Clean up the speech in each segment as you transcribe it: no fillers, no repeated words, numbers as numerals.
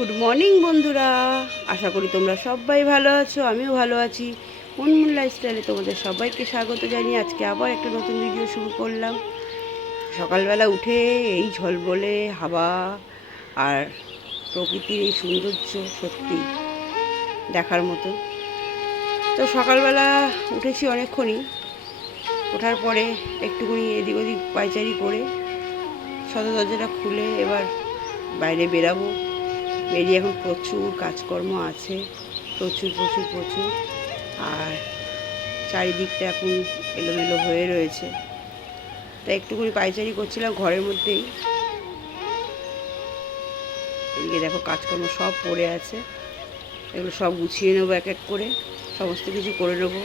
Good morning বন্ধুরা, আশা করি তোমরা সবাই ভালো আছো। আমিও ভালো আছি। মুনমুন লাইফস্টাইলে তোমাদের সবাইকে স্বাগত জানিয়ে আজকে আবার একটা নতুন ভিডিও শুরু করলাম। সকালবেলা উঠে এই ঝলবলে হাওয়া আর প্রকৃতির এই সৌন্দর্য সত্যি দেখার মতো। তো সকালবেলা উঠেছি অনেকক্ষণই, ওঠার পরে একটুখানি এদিক ওদিক পায়চারি করে সদর দরজাটা খুলে এবার বাইরে বেরাবো। বেরিয়ে এখন প্রচুর কাজকর্ম আছে, প্রচুর প্রচুর প্রচুর। আর চারিদিকটা এখন এলোমেলো হয়ে রয়েছে, তাই একটুখানি পায়চারি করছিলাম ঘরের মধ্যেই। এদিকে দেখো কাজকর্ম সব পড়ে আছে, এগুলো সব গুছিয়ে নেবো এক এক করে, সমস্ত কিছু করে নেবো।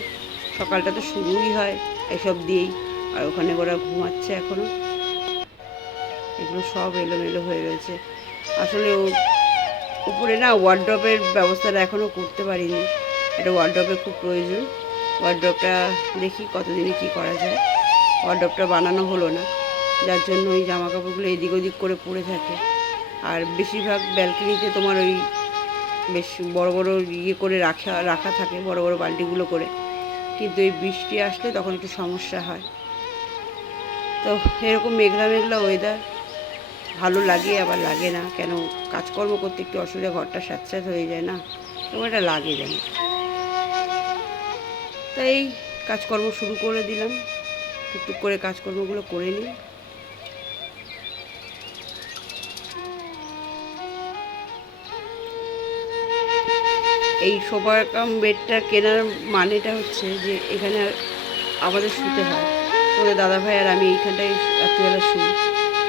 সকালটা তো শুরুই হয় এসব দিয়েই। আর ওখানে ওরা ঘুমাচ্ছে এখনও, এগুলো সব এলোমেলো হয়ে রয়েছে। আসলে উপরে না ওয়ার্ড্রপের ব্যবস্থাটা এখনও করতে পারিনি। একটা ওয়ার্ড্রপের খুব প্রয়োজন। ওয়ার্ড্রপটা দেখি কতদিনে কি করা যায়। ওয়ার্ড্রপটা বানানো হলো না, যার জন্য ওই জামা কাপড়গুলো এদিক ওদিক করে পড়ে থাকে। আর বেশিরভাগ ব্যালকনিতে তোমার ওই বেশ বড় বড় ইয়ে করে রাখা থাকে, বড় বড় বালতিগুলো করে। কিন্তু এই বৃষ্টি আসলে তখন একটু সমস্যা হয়। তো এরকম মেঘলা মেঘলা ওয়েদার ভালো লাগে আবার লাগে না, কেন কাজকর্ম করতে একটু অসুবিধা, ঘরটা স্যাঁতস্যাঁত হয়ে যায় না, এবার এটা লাগে যেন। তাই কাজকর্ম শুরু করে দিলাম, টুকটুক করে কাজকর্মগুলো করে নিই। এই সোফা কাম বেডটা কেনার মানেটা হচ্ছে যে এখানে আমাদের শুতে হয়। তোমাদের দাদাভাই আর আমি এইখানটায় রাত্রিবেলা শুই,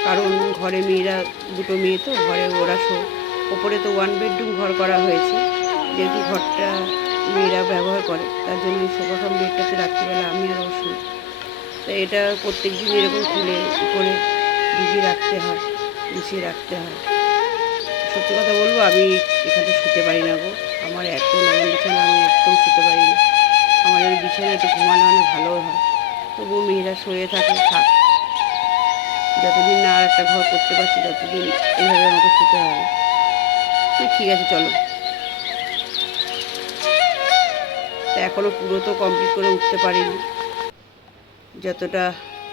কারণ ঘরে মেয়েরা, দুটো মেয়ে তো ঘরে ওরা শো। ওপরে তো 1 বেডরুম ঘর করা হয়েছে, যেহেতু ঘরটা মেয়েরা ব্যবহার করে, তার জন্য এই সোফা কাম বেডটাতে রাত্রিবেলা আমি আর ও শুই। তো এটা প্রত্যেক দিন এরকম খুলে করে ভিজিয়ে রাখতে হয়, গুছিয়ে রাখতে হয়। সত্যি কথা বলবো, আমি এখানে শুতে পারি না গো। আমার এত নরম বিছানা, আমি একদম শুতে পারি না। আমার ওই বিছানা একটু ঘুমানো ভালো হয়, তবুও মেয়েরা শুয়ে থাকে, থাক, যতদিন না আর একটা ঘর করতে পারছি ততদিন এইভাবে আমাকে শুতে হবে। ঠিক আছে চলো। তা এখনও পুরো তো কমপ্লিট করে উঠতে পারিনি, যতটা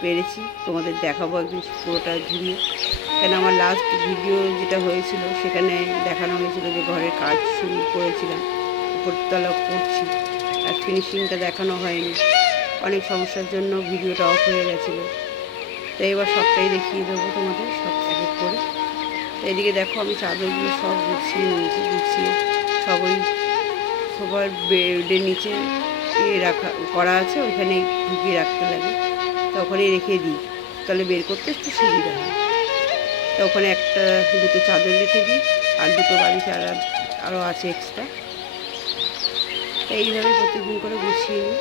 পেরেছি তোমাদের দেখাবো একদিন পুরোটা ঘুরিয়ে। কেন আমার লাস্ট ভিডিও যেটা হয়েছিল সেখানে দেখানো হয়েছিল যে ঘরের কাজ শুরু করেছিলাম, উপরতলা করছি, আর ফিনিশিংটা দেখানো হয়নি। অনেক সমস্যার জন্য ভিডিওটা অফ হয়ে গেছিলো। তো এবার সবটাই দেখিয়ে দেবো তোমাদের, সব এক এক করে। তো এদিকে দেখো আমি চাদরগুলো সব গুছিয়ে নিয়েছি, গুছিয়ে সব ওই সবার বেডের নিচে রাখা করা আছে, ওইখানেই ঢুকিয়ে রাখতে লাগে। তো ওখানেই রেখে দিই, তাহলে বের করতে একটু সুবিধা হয়। তো ওখানে একটা দুটো চাদর রেখে দিই, আর দুটো বালিশ আরও আছে এক্সট্রা। তো এইভাবে প্রতিদিন করে গুছিয়ে নিই।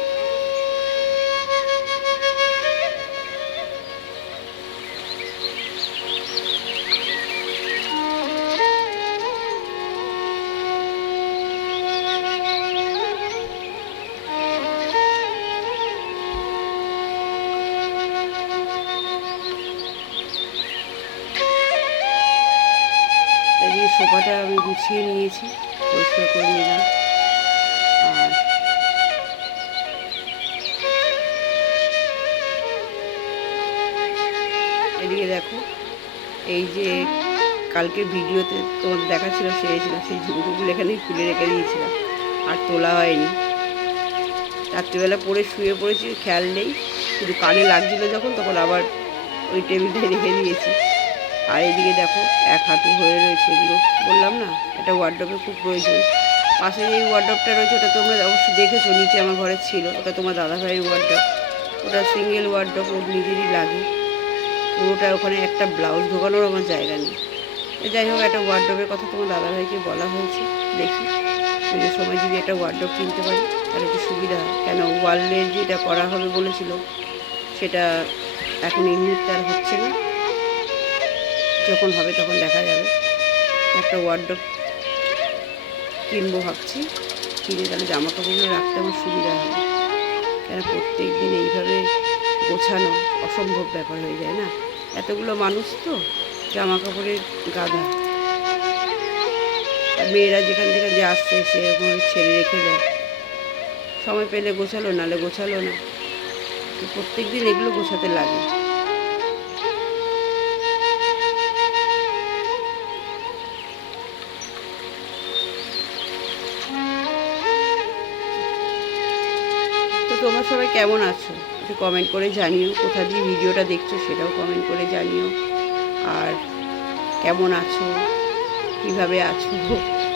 এদিকে সোফাটা আমি গুছিয়ে নিয়েছি, পরিষ্কার করে নিলাম। আর এদিকে দেখো, এই যে কালকে ভিডিওতে তোমাদের দেখাচ্ছিল সেরেছিলাম, সেই ঝুমকুগুলো এখানেই খুলে রেখে দিয়েছিলাম, আর তোলা হয়নি। রাত্রিবেলা পরে শুয়ে পড়েছি, খেয়াল নেই, শুধু কানে লাগছিলো যখন, তখন আবার ওই টেবিলটায় রেখে দিয়েছি। আর এদিকে দেখো এক হাঁটু হয়ে রয়েছে, এগুলো বললাম না একটা ওয়ার্ড্রপের খুব প্রয়োজন। পাশে যে ওয়ার্ড্রপটা রয়েছে ওটা তোমরা অবশ্যই দেখেছো, নিচে আমার ঘরে ছিল, ওটা তোমার দাদাভাইয়ের ওয়ার্ড্রপ। ওটা সিঙ্গেল ওয়ার্ড্রপ, ওর নিজেরই লাগে পুরোটা। ওখানে একটা ব্লাউজ ঢোকানোর আমার জায়গা নেই। যাই হোক, একটা ওয়ার্ড্রপের কথা তোমার দাদাভাইকে বলা হয়েছে, দেখি পুজোর সময় যদি একটা ওয়ার্ড্রপ কিনতে পারি তাহলে একটু সুবিধা হয়। কেন ওয়ালে যেটা করা হবে বলেছিল সেটা এখন এই মুহূর্তে আর হচ্ছে না, যখন হবে তখন দেখা যাবে। একটা ওয়ার্ড্রপ কিনবো ভাবছি, কিনে তাহলে জামা কাপড়গুলো রাখতে আমার সুবিধা হবে। কেন প্রত্যেক দিন এইভাবে গোছানো অসম্ভব ব্যাপার হয়ে যায় না, এতগুলো মানুষ তো জামা কাপড়ের গাদা। মেয়েরা যেখান থেকে যে আসছে সেরকম ছেড়ে রেখে দেয়, সময় পেলে গোছালো, নালে গোছালো না। তো প্রত্যেক দিন এগুলো গোছাতে লাগে। তো তোমরা সবাই কেমন আছো একটু কমেন্ট করে জানিও, কোথা দিয়ে ভিডিওটা দেখছো সেটাও কমেন্ট করে জানিও। আর কেমন আছো, কিভাবে আছো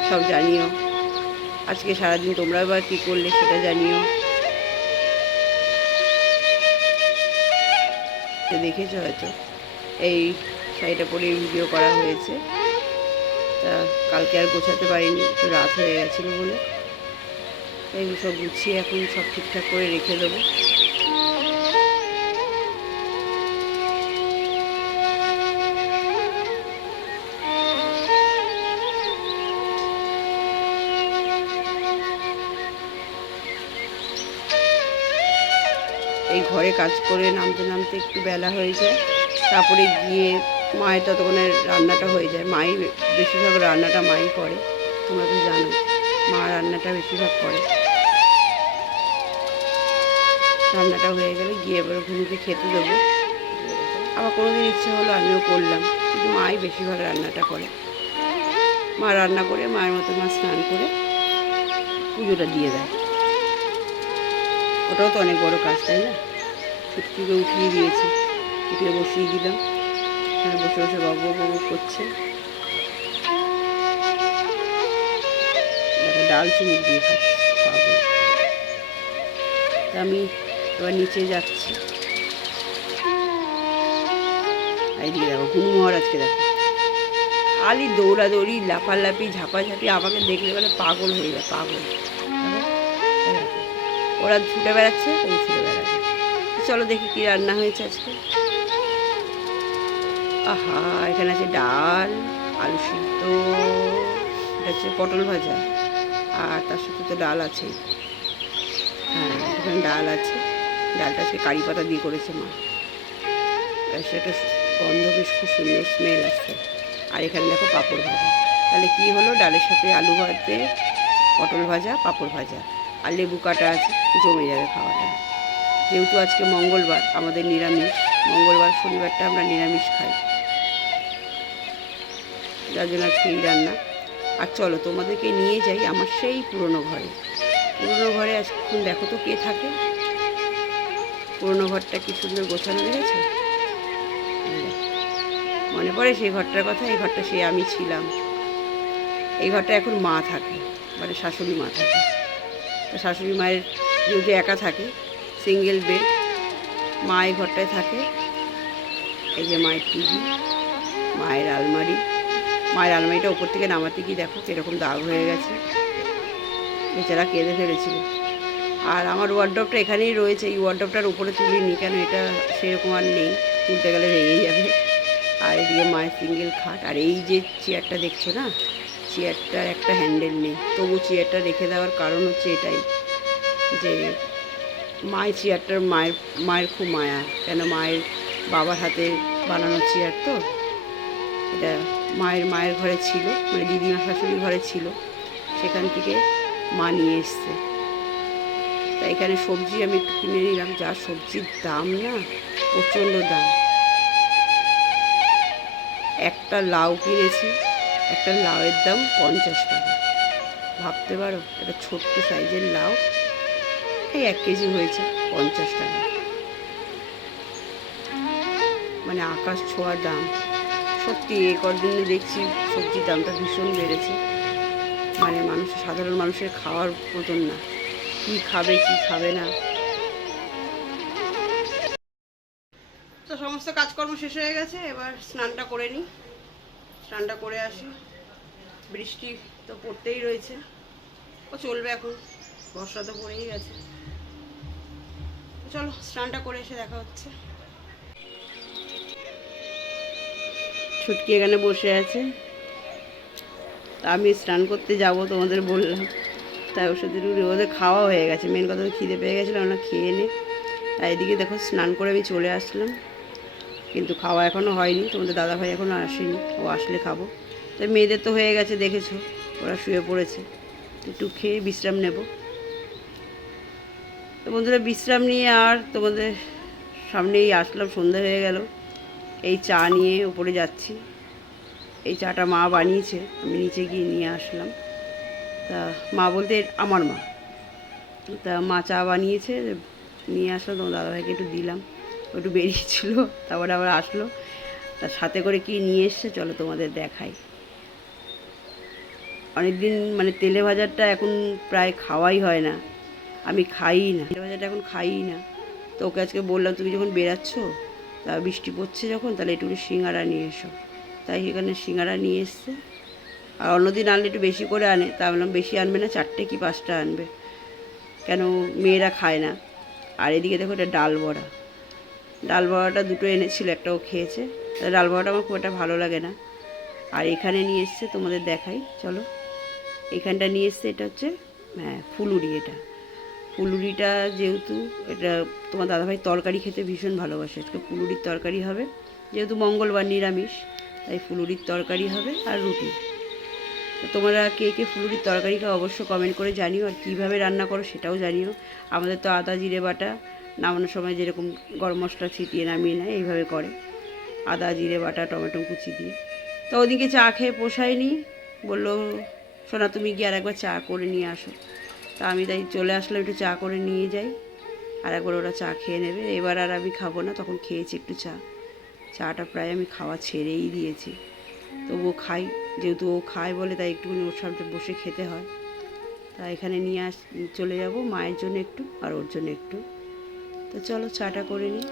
সব জানিও। আজকে সারাদিন তোমরা এবার কী করলে সেটা জানিও। দেখেছো হয়তো এই শাড়িটা পরে ভিডিও করা হয়েছে। তা কালকে আর গোছাতে পারিনি, একটু রাত হয়ে গেছিলো বলে। তাই সব গুছিয়ে এখন সব ঠিকঠাক করে রেখে দেবো। এই ঘরে কাজ করে নামতে নামতে একটু বেলা হয়ে যায়, তারপরে গিয়ে মায়ের ততক্ষণে রান্নাটা হয়ে যায়। মাই বেশিরভাগ রান্নাটা মাই করে, তোমরা তো জানো মা রান্নাটা বেশিরভাগ করে। রান্নাটা হয়ে গেলে গিয়ে এবার ঘুমিয়ে খেতে দেবো। আবার কোনোদিন ইচ্ছে হলো আমিও করলাম, কিন্তু মাই বেশিরভাগ রান্নাটা করে। মা রান্না করে মায়ের মতো মা স্নান করে পুজোটা দিয়ে দেয়। ওটাও তো অনেক বড় কাজ, তাই না? ছুটকিকে উঠিয়ে দিয়েছি, উঠিয়ে বসিয়ে দিলাম, এখানে বসে বসে বক করছে। দেখো ডাল চুমুক দিয়ে খাচ্ছি, পাবো। তা আমি এবার নিচে যাচ্ছি। এইদিকে দেখো ঘুমু মহারাজকে দেখো, খালি দৌড়াদৌড়ি, লাফালাফি, ঝাপাঝাপি, আমাকে দেখলে বলে পাগল হয়ে যায়, পাগল। ওরা ছুটে বেড়াচ্ছে, ও ছুটে বেড়াবে। চলো দেখি কি রান্না হয়েছে আজকে। আহা, এখানে আছে ডাল, আলু সিদ্ধ, এটা হচ্ছে পটল ভাজা, আর তার সাথে তো ডাল আছে। হ্যাঁ, এখানে ডাল আছে। ডালটা আজকে কারি পাতা দিয়ে করেছে মা, সেটা গন্ধ বেশ খুব সুন্দর স্মেল আসছে। আর এখানে দেখো পাঁপড় ভাজা। তাহলে কি হলো, ডালের সাথে আলু ভাতে, পটল ভাজা, পাঁপড় ভাজা, আর লেবু কাটা আছে, জমে যাবে খাওয়াটা। যেহেতু আজকে মঙ্গলবার, আমাদের নিরামিষ। মঙ্গলবার শনিবারটা আমরা নিরামিষ খাই, যার জন্য আজকে এই রান্না। আর চলো তোমাদেরকে নিয়ে যাই আমার সেই পুরনো ঘরে। পুরনো ঘরে আজকে দেখো তো কে থাকে। পুরনো ঘরটা কি সুন্দর গোছানো, দেখেছো? মনে পড়ে সেই ঘরটার কথা। এই ঘরটা সে আমি ছিলাম। এই ঘরটা এখন মা থাকে, মানে শাশুড়ি মা থাকে। তো শাশুড়ি মায়ের যেহেতু একা থাকে, সিঙ্গেল বেড, মা এই ঘরটায় থাকে। এই যে মায়ের টিভি, মায়ের আলমারি। মায়ের আলমারিটা ওপর থেকে নামাতে গিয়ে দেখো কীরকম দাগ হয়ে গেছে, বেচারা কেঁদে ফেলেছিল। আর আমার ওয়ার্ডরোবটা এখানেই রয়েছে, এই ওয়ার্ডরোবটার উপরে তুলিনি, কেন এটা সেরকম আর নেই, তুলতে গেলে ভেঙে যাবে। আর এদিকে মায়ের সিঙ্গেল খাট। আর এই যে চেয়ারটা দেখছো না, চেয়ারটার একটা হ্যান্ডেল নেই, তবু চেয়ারটা রেখে দেওয়ার কারণ হচ্ছে এটাই, যে মায়ের চেয়ারটার মায়ের খুব মায়া। কেন, মায়ের বাবার হাতে বানানো চেয়ার তো। এটা মায়ের ঘরে ছিল, মানে দিদিমা শাশুড়ির ঘরে ছিল, সেখান থেকে মা নিয়ে এসছে। তাই এখানে সবজি আমি একটু কিনে নিলাম। যা সবজির দাম না, প্রচণ্ড দাম। একটা লাউ কিনেছি, একটা লাউয়ের দাম 50 টাকা। ভাবতে পারো, একটা ছোট্ট সাইজের লাউ, এই 1 কেজি হয়েছে 50 টাকা, মানে আকাশ ছোঁয়ার দাম। সত্যি এই কদিনে দেখছি সবজির দামটা ভীষণ বেড়েছে, মানে সাধারণ মানুষের খাওয়ার মতন না। কী খাবে কি খাবে না। তো সমস্ত কাজকর্ম শেষ হয়ে গেছে, এবার স্নানটা করে নিই, স্নানটা করে আসি। বৃষ্টি তো পড়তেই রয়েছে, ও চলবে এখন, বর্ষা তো পড়েই গেছে। চলো স্নানটা করে এসে দেখা হচ্ছে। ছুটকি এখানে বসে আছে, তা আমি স্নান করতে যাব তোমাদের বললাম, তাই ওর সাথে ওদের খাওয়া হয়ে গেছে। মেন কথা খিদে পেয়ে গেছিলো, আমরা খেয়ে নে। তাই এদিকে দেখো স্নান করে আমি চলে আসলাম, কিন্তু খাওয়া এখনও হয়নি। তোমাদের দাদাভাই এখনও আসেনি, ও আসলে খাবো। তাই মেয়েদের তো হয়ে গেছে দেখেছো, ওরা শুয়ে পড়েছে, একটু খেয়ে বিশ্রাম নেব। তো বন্ধুরা বিশ্রাম নিয়ে আর তোমাদের সামনেই আসলাম, সন্ধ্যা হয়ে গেল। এই চা নিয়ে উপরে যাচ্ছি। এই চাটা মা বানিয়েছে, আমি নিচে গিয়ে নিয়ে আসলাম। তা মা বলতে আমার মা, তা মা চা বানিয়েছে, নিয়ে আসলো। তোমার দাদাভাইকে একটু দিলাম, একটু বেরিয়েছিল, তারপরে আবার আসলো। তার সাথে করে কি নিয়ে এসছে চলো তোমাদের দেখাই। অনেকদিন মানে তেলে ভাজাটা এখন প্রায় খাওয়াই হয় না, আমি খাই না তেলে ভাজাটা, এখন খাই না। তো ওকে আজকে বললাম তুমি যখন বেরাচ্ছ, তা বৃষ্টি পড়ছে যখন, তাহলে একটু সিঙ্গারা নিয়ে এসো। তাই এখানে সিঙ্গারা নিয়ে এসছে। আর অন্যদিন আনলে একটু বেশি করে আনে, তা বললাম বেশি আনবে না, 4টে কি 5টা আনবে, কেন মেয়েরা খায় না। আর এদিকে দেখো এটা ডাল বড়া, ডাল বড়াটা 2টো এনেছিল, একটাও খেয়েছে। ডাল বড়াটা আমার খুব একটা ভালো লাগে না। আর এখানে নিয়ে এসছে, তোমাদের দেখাই চলো। এখানটা নিয়ে এসছে, এটা হচ্ছে ফুলুরি। এটা ফুলুরিটা যেহেতু এটা তোমার দাদাভাই তরকারি খেতে ভীষণ ভালোবাসে, আজকে ফুলুরির তরকারি হবে, যেহেতু মঙ্গলবার নিরামিষ, তাই ফুলুরির তরকারি হবে আর রুটি। তো তোমরা কে কে ফুলুরির তরকারিটা অবশ্য কমেন্ট করে জানিও, আর কীভাবে রান্না করো সেটাও জানিও। আমাদের তো আদা জিরে বাটা নামানোর সময় যেরকম গরম মশলা ছিটিয়ে নামিয়ে নেয়, এইভাবে করে আদা জিরে বাটা টমেটো কুচি দিয়ে। তো ওদিকে চা খেয়ে পোষায়নি, বললো সোনা তুমি গিয়ে আর একবার চা করে নিয়ে আসো। তা আমি তাই চলে আসলাম, একটু চা করে নিয়ে যাই, আর একবার ওরা চা খেয়ে নেবে। এবার আর আমি খাবো না, তখন খেয়েছি একটু চা। চাটা প্রায় আমি খাওয়া ছেড়েই দিয়েছি, তবুও খাই, যেহেতু ও খায় বলে তাই একটুখানি ওর সামনে বসে খেতে হয়। তা এখানে নিয়ে চলে যাব মায়ের জন্য একটু, আর ওর জন্য একটু। তো চলো চাটা করে নিই।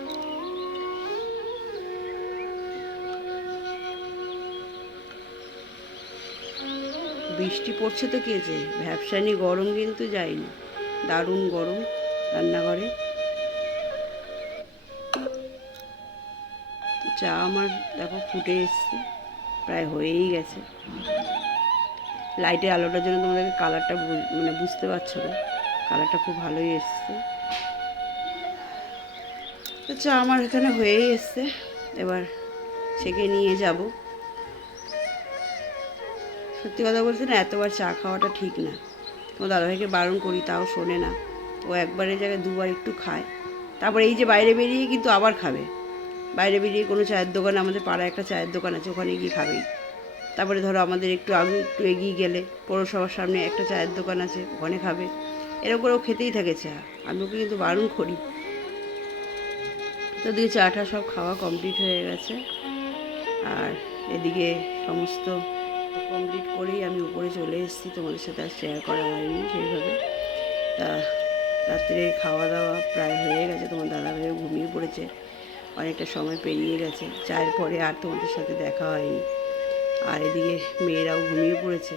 বৃষ্টি পড়ছে তো কি হয়েছে, ভ্যাপসানি গরম কিন্তু যায়নি, দারুণ গরম রান্নাঘরে। তো চা আমার দেখো ফুটে এসছে, প্রায় হয়েই গেছে। লাইটের আলোটার জন্য তোমাদেরকে কালারটা মানে বুঝতে পারছো না, কালারটা খুব ভালোই এসছে। তো চা আমার এখানে হয়েই এসছে, এবার ছেঁকে নিয়ে যাব। সত্যি কথা বলতে না, এতবার চা খাওয়াটা ঠিক না। তোমার দাদাভাইকে বারণ করি, তাও শোনে না। ও একবারের জায়গায় 2বার একটু খায়, তারপরে এই যে বাইরে বেরিয়ে কিন্তু আবার খাবে। বাইরে বেরিয়ে কোনো চায়ের দোকান, আমাদের পাড়ায় একটা চায়ের দোকান আছে, ওখানে গিয়ে খাবেই। তারপরে ধরো আমাদের একটু আগে একটু এগিয়ে গেলে পৌরসভার সামনে একটা চায়ের দোকান আছে, ওখানে খাবে। এরকম করেও খেতেই থাকে চা, আমি ওকে কিন্তু বারণ করি। তো দিয়ে চাটা সব খাওয়া কমপ্লিট হয়ে গেছে, আর এদিকে সমস্ত কমপ্লিট করেই আমি উপরে চলে এসেছি, তোমাদের সাথে আর শেয়ার করা হয়নি সেইভাবে। তা রাত্রে খাওয়া দাওয়া প্রায় হয়ে গেছে, তোমার দাদাভাইও ঘুমিয়ে পড়েছে, অনেকটা সময় পেরিয়ে গেছে, চায়ের পরে আর তোমাদের সাথে দেখা হয়নি। আর এদিকে মেয়েরাও ঘুমিয়ে পড়েছে।